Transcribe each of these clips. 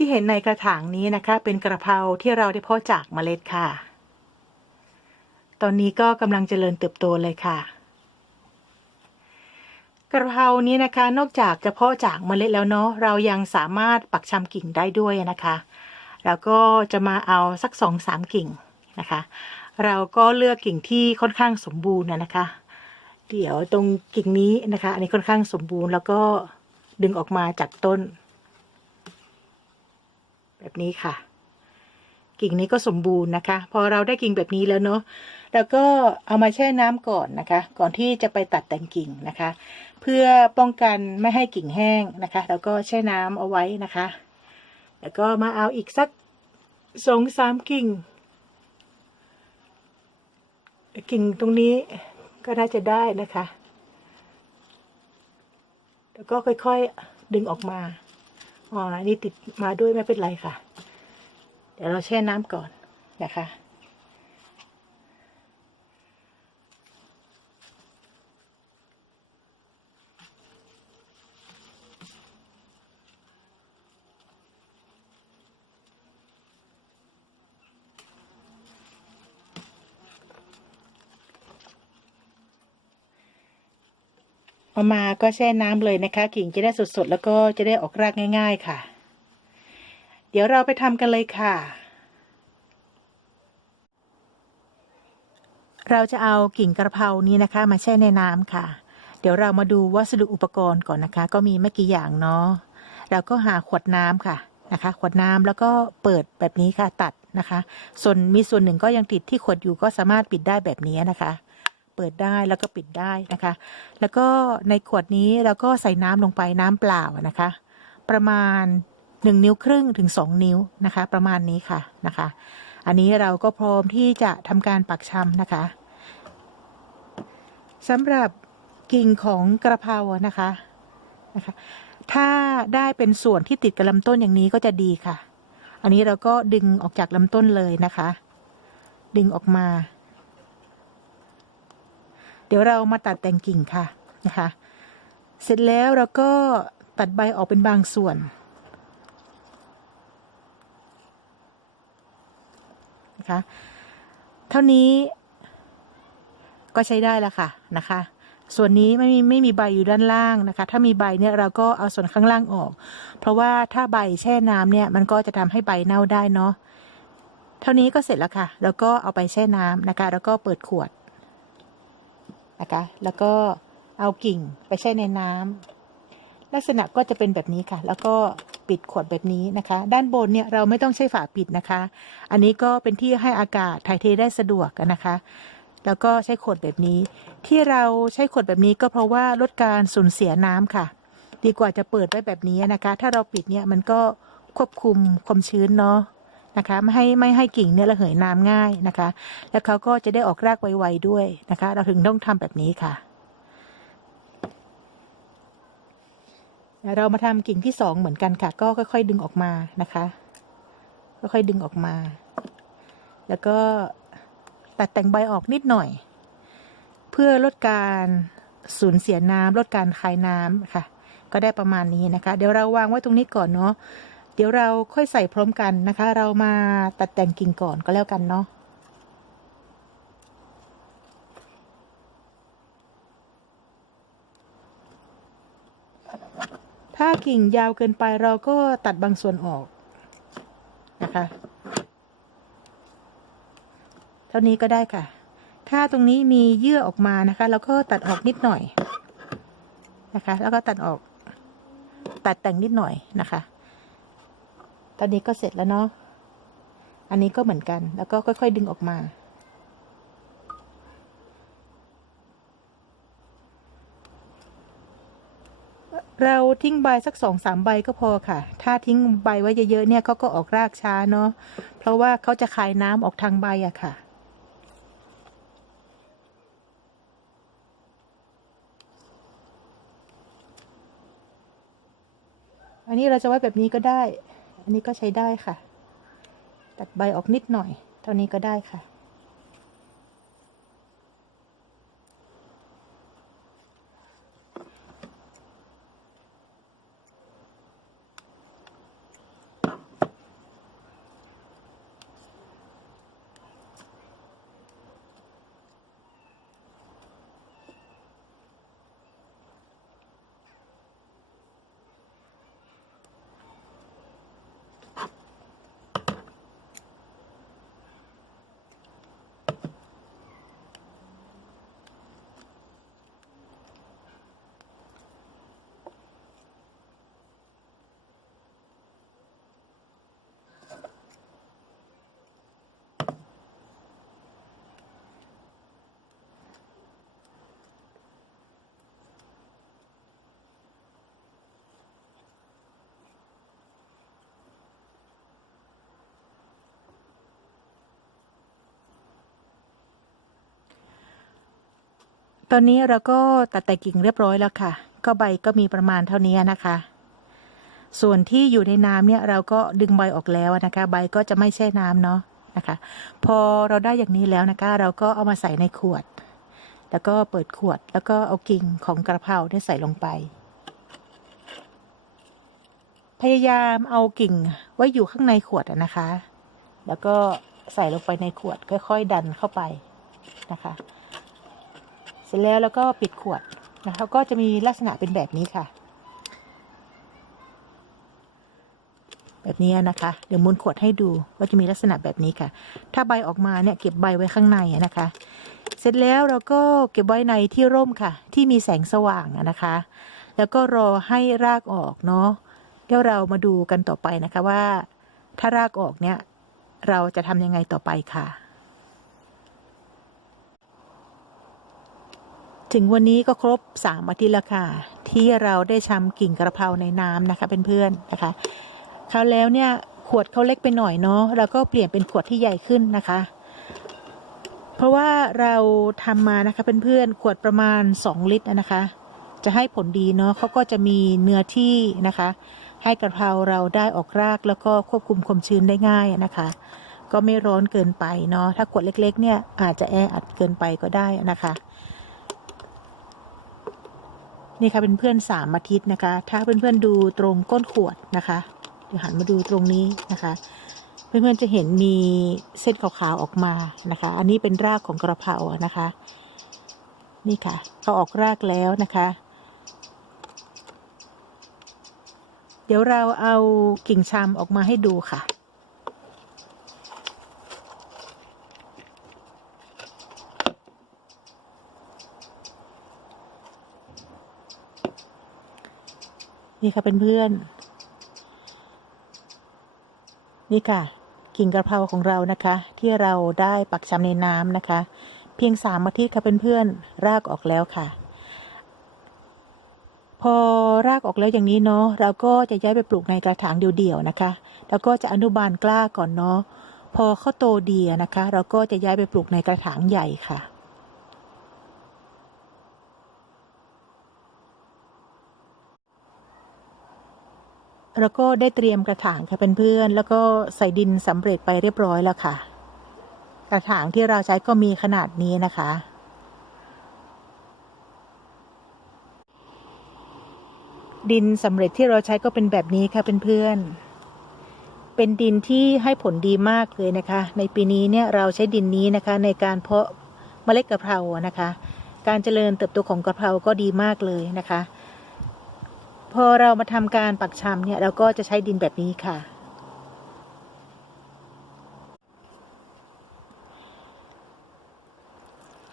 ที่เห็นในกระถางนี้นะคะ เป็นกระเพราที่เราได้เพาะจากเมล็ดค่ะ ตอนนี้ก็กำลังเจริญเติบโตเลยค่ะ กระเพรานี้นะคะ นอกจากจะเพาะจากเมล็ดแล้วเนาะเรายังสามารถปักชำกิ่งได้ด้วยนะคะ แล้วก็จะมาเอาสักสองสามกิ่งนะคะ เราก็เลือกกิ่งที่ค่อนข้างสมบูรณ์นะคะ เดี๋ยวตรงกิ่งนี้นะคะ อันนี้ค่อนข้างสมบูรณ์แล้วก็ดึงออกมาจากต้น แบบนี้ค่ะ กิ่งนี้ก็สมบูรณ์นะคะ พอเราได้กิ่งแบบนี้แล้วเนาะแล้วก็เอามาแช่น้ำก่อนนะคะ ก่อนที่จะไปตัดแต่งกิ่งนะคะ เพื่อป้องกันไม่ให้กิ่งแห้งนะคะ แล้วก็แช่น้ำเอาไว้นะคะ แล้วก็มาเอาอีกสักสองสามกิ่ง กิ่งตรงนี้ก็น่าจะได้นะคะ แล้วก็ค่อยๆดึงออกมา อ๋ออันนี้ติดมาด้วยไม่เป็นไรค่ะ เดี๋ยวเราแช่น้ำก่อนนะคะ เอามาก็แช่น้ำเลยนะคะ กิ่งจะได้สดๆ แล้วก็จะได้ออกรากง่าย ๆค่ะ เดี๋ยวเราไปทำกันเลยค่ะ เราจะเอากิ่งกระเพรานี้นะคะ มาแช่ในน้ำค่ะ เดี๋ยวเรามาดูวัสดุอุปกรณ์ก่อนนะคะ ก็มีไม่กี่อย่างเนาะเราก็หาขวดน้ำค่ะนะคะ ขวดน้ำแล้วก็เปิดแบบนี้ค่ะตัดนะคะ ส่วนมีส่วนหนึ่งก็ยังติดที่ขวดอยู่ก็สามารถปิดได้แบบนี้นะคะ เปิดได้แล้วก็ปิดได้นะคะ แล้วก็ในขวดนี้เราก็ใส่น้ำลงไปน้ำเปล่านะคะ ประมาณหนึ่งนิ้วครึ่งถึงสองนิ้วนะคะ ประมาณนี้ค่ะนะคะ อันนี้เราก็พร้อมที่จะทำการปักชำนะคะสำหรับกิ่งของกระเพรานะคะนะคะ ถ้าได้เป็นส่วนที่ติดกับลำต้นอย่างนี้ก็จะดีค่ะ อันนี้เราก็ดึงออกจากลำต้นเลยนะคะ ดึงออกมา เดี๋ยวเรามาตัดแต่งกิ่งค่ะนะคะ เสร็จแล้วเราก็ตัดใบออกเป็นบางส่วนนะคะเท่านี้ก็ใช้ได้แล้วค่ะนะคะ ส่วนนี้ไม่มีไม่มีใบอยู่ด้านล่างนะคะ ถ้ามีใบเนี่ยเราก็เอาส่วนข้างล่างออก เพราะว่าถ้าใบแช่น้ำเนี่ยมันก็จะทำให้ใบเน่าได้เนาะเท่านี้ก็เสร็จแล้วค่ะ แล้วก็เอาไปแช่น้ำนะคะ แล้วก็เปิดขวด นะคะ แล้วก็เอากิ่งไปแช่ในน้ำลักษณะก็จะเป็นแบบนี้ค่ะ แล้วก็ปิดขวดแบบนี้นะคะ ด้านบนเนี่ยเราไม่ต้องใช้ฝาปิดนะคะ อันนี้ก็เป็นที่ให้อากาศถ่ายเทได้สะดวกนะคะ แล้วก็ใช้ขวดแบบนี้ ที่เราใช้ขวดแบบนี้ก็เพราะว่าลดการสูญเสียน้ำค่ะ ดีกว่าจะเปิดไว้แบบนี้นะคะ ถ้าเราปิดเนี่ยมันก็ควบคุมความชื้นเนาะ นะคะไม่ให้ไม่ให้กิ่งเนี่ยระเหยน้ำง่ายนะคะ แล้วเขาก็จะได้ออกรากไวๆด้วยนะคะ เราถึงต้องทำแบบนี้ค่ะ เรามาทำกิ่งที่สองเหมือนกันค่ะ ก็ค่อยๆดึงออกมานะคะค่อยๆดึงออกมา แล้วก็ตัดแต่งใบออกนิดหน่อย เพื่อลดการสูญเสียน้ำลดการคายน้ำค่ะ ก็ได้ประมาณนี้นะคะ เดี๋ยวเราวางไว้ตรงนี้ก่อนเนาะ เดี๋ยวเราค่อยใส่พร้อมกันนะคะ เรามาตัดแต่งกิ่งก่อนก็แล้วกันเนาะถ้ากิ่งยาวเกินไปเราก็ตัดบางส่วนออกนะคะ เท่านี้ก็ได้ค่ะ ถ้าตรงนี้มีเยื่อออกมานะคะเราก็ตัดออกนิดหน่อยนะคะ แล้วก็ตัดออก ตัดแต่งนิดหน่อยนะคะ ตอนนี้ก็เสร็จแล้วเนาะ อันนี้ก็เหมือนกัน แล้วก็ค่อย ๆ ดึงออกมา เราทิ้งใบสักสองสามใบก็พอค่ะ ถ้าทิ้งใบไว้เยอะๆเนี่ยเขาก็ออกรากช้าเนาะ เพราะว่าเขาจะคายน้ำออกทางใบอะค่ะอันนี้เราจะไว้แบบนี้ก็ได้ อันนี้ก็ใช้ได้ค่ะ ตัดใบออกนิดหน่อย เท่านี้ก็ได้ค่ะ ตอนนี้เราก็ตัดแต่กิ่งเรียบร้อยแล้วค่ะ ก็ใบก็มีประมาณเท่านี้นะคะ ส่วนที่อยู่ในน้ำเนี่ยเราก็ดึงใบออกแล้วนะคะ ใบก็จะไม่แช่น้ำเนาะนะคะ พอเราได้อย่างนี้แล้วนะคะ เราก็เอามาใส่ในขวด แล้วก็เปิดขวดแล้วก็เอากิ่งของกระเพราเนี่ยใส่ลงไป พยายามเอากิ่งไว้อยู่ข้างในขวดนะคะ แล้วก็ใส่ลงไปในขวดค่อย ๆ ดันเข้าไปนะคะ เสร็จแล้วแล้วก็ปิดขวดนะคะก็จะมีลักษณะเป็นแบบนี้ค่ะ แบบนี้นะคะ เดี๋ยวมุนขวดให้ดูก็จะมีลักษณะแบบนี้ค่ะ ถ้าใบออกมาเนี่ยเก็บใบไว้ข้างในนะคะ เสร็จแล้วเราก็เก็บไว้ในที่ร่มค่ะ ที่มีแสงสว่างนะคะ แล้วก็รอให้รากออกเนาะเดี๋ยวเรามาดูกันต่อไปนะคะว่า ถ้ารากออกเนี่ย เราจะทำยังไงต่อไปค่ะ ถึงวันนี้ก็ครบสามอาทิตย์แล้วค่ะ ที่เราได้ชำกิ่งกระเพราในน้ำนะคะเพื่อนๆนะคะคราวแล้วเนี่ยขวดเขาเล็กไปหน่อยเนาะเราก็เปลี่ยนเป็นขวดที่ใหญ่ขึ้นนะคะ เพราะว่าเราทำมานะคะเพื่อนๆขวดประมาณ 2 ลิตรนะคะ จะให้ผลดีเนาะเขาก็จะมีเนื้อที่นะคะ ให้กระเพราเราได้ออกรากแล้วก็ควบคุมความชื้นได้ง่ายนะคะ ก็ไม่ร้อนเกินไปเนาะถ้าขวดเล็กๆเนี่ยอาจจะแออัดเกินไปก็ได้นะคะ นี่ค่ะเป็นเพื่อนสามอาทิตย์นะคะ ถ้าเพื่อนๆดูตรงก้นขวดนะคะเดี๋ยวหันมาดูตรงนี้นะคะ เพื่อนๆจะเห็นมีเส้นขาวๆออกมานะคะ อันนี้เป็นรากของกระเพราอะนะคะ นี่ค่ะเขาออกรากแล้วนะคะ เดี๋ยวเราเอากิ่งชามออกมาให้ดูค่ะ นี่ค่ะเพื่อนๆนี่ค่ะ กิ่งกระเพราของเรานะคะ ที่เราได้ปักชำในน้ำนะคะ เพียงสามอาทิตย์ค่ะเพื่อนๆรากออกแล้วค่ะ พอรากออกแล้วอย่างนี้เนาะเราก็จะย้ายไปปลูกในกระถางเดี่ยวๆนะคะ แล้วก็จะอนุบาลกล้าก่อนเนาะพอเขาโตดีนะคะ เราก็จะย้ายไปปลูกในกระถางใหญ่ค่ะ แล้วก็ได้เตรียมกระถางค่ะเพื่อนๆแล้วก็ใส่ดินสำเร็จไปเรียบร้อยแล้วค่ะ กระถางที่เราใช้ก็มีขนาดนี้นะคะ ดินสำเร็จที่เราใช้ก็เป็นแบบนี้ค่ะเพื่อนๆเป็นดินที่ให้ผลดีมากเลยนะคะ ในปีนี้เนี่ยเราใช้ดินนี้นะคะในการเพาะเมล็ดกะเพราอะนะคะ การเจริญเติบโตของกะเพราก็ดีมากเลยนะคะ พอเรามาทำการปักชำเนี่ยเราก็จะใช้ดินแบบนี้ค่ะ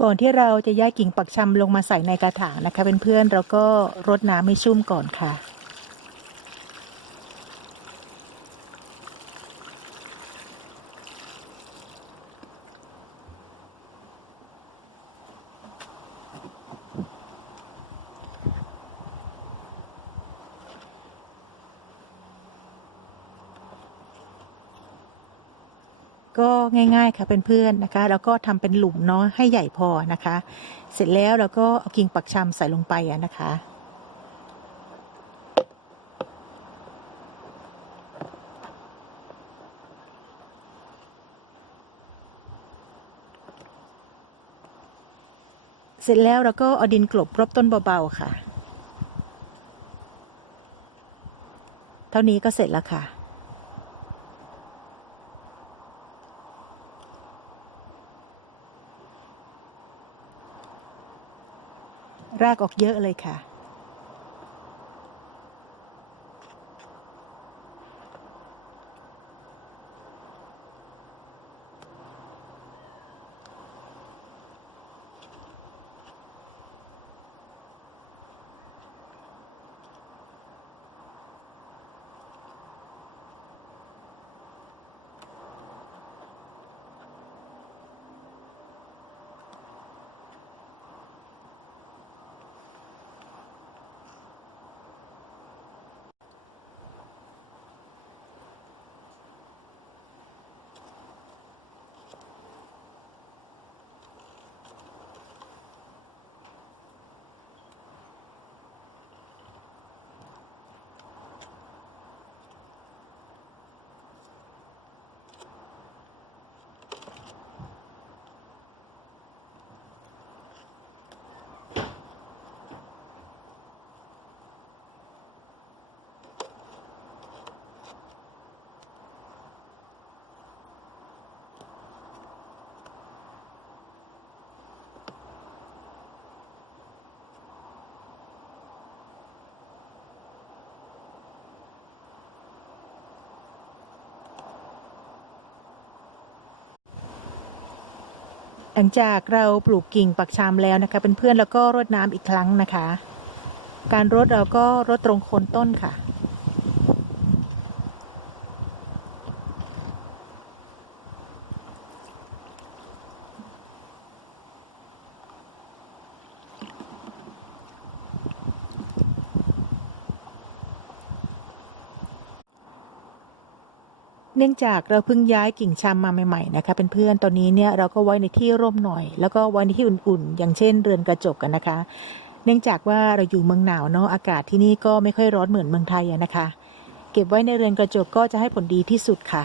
ก่อนที่เราจะย้ายกิ่งปักชำลงมาใส่ในกระถางนะคะเป็นเพื่อนๆเราก็รดน้ำให้ชุ่มก่อนค่ะ ก็ง่ายๆค่ะเพื่อนๆนะคะ แล้วก็ทำเป็นหลุมเนาะให้ใหญ่พอนะคะ เสร็จแล้วเราก็เอากิ่งปักชำใส่ลงไปอะนะคะเสร็จแล้วเราก็เอาดินกลบรอบต้นเบาๆค่ะ เท่านี้ก็เสร็จแล้วค่ะ รากออกเยอะเลยค่ะ หลังจากเราปลูกกิ่งปักชามแล้วนะคะเเพื่อนๆแล้วก็รดน้ำอีกครั้งนะคะ การรดเราก็รดตรงโคนต้นค่ะ เนื่องจากเราเพิ่งย้ายกิ่งชามมาใหม่ๆนะคะเพื่อนๆตอนนี้เนี่ยเราก็ไว้ในที่ร่มหน่อย แล้วก็ไว้ในที่อุ่นๆ อย่างเช่นเรือนกระจกกันนะคะ เนื่องจากว่าเราอยู่เมืองหนาวเนาะอากาศที่นี่ก็ไม่ค่อยร้อนเหมือนเมืองไทยนะคะ เก็บไว้ในเรือนกระจกก็จะให้ผลดีที่สุดค่ะ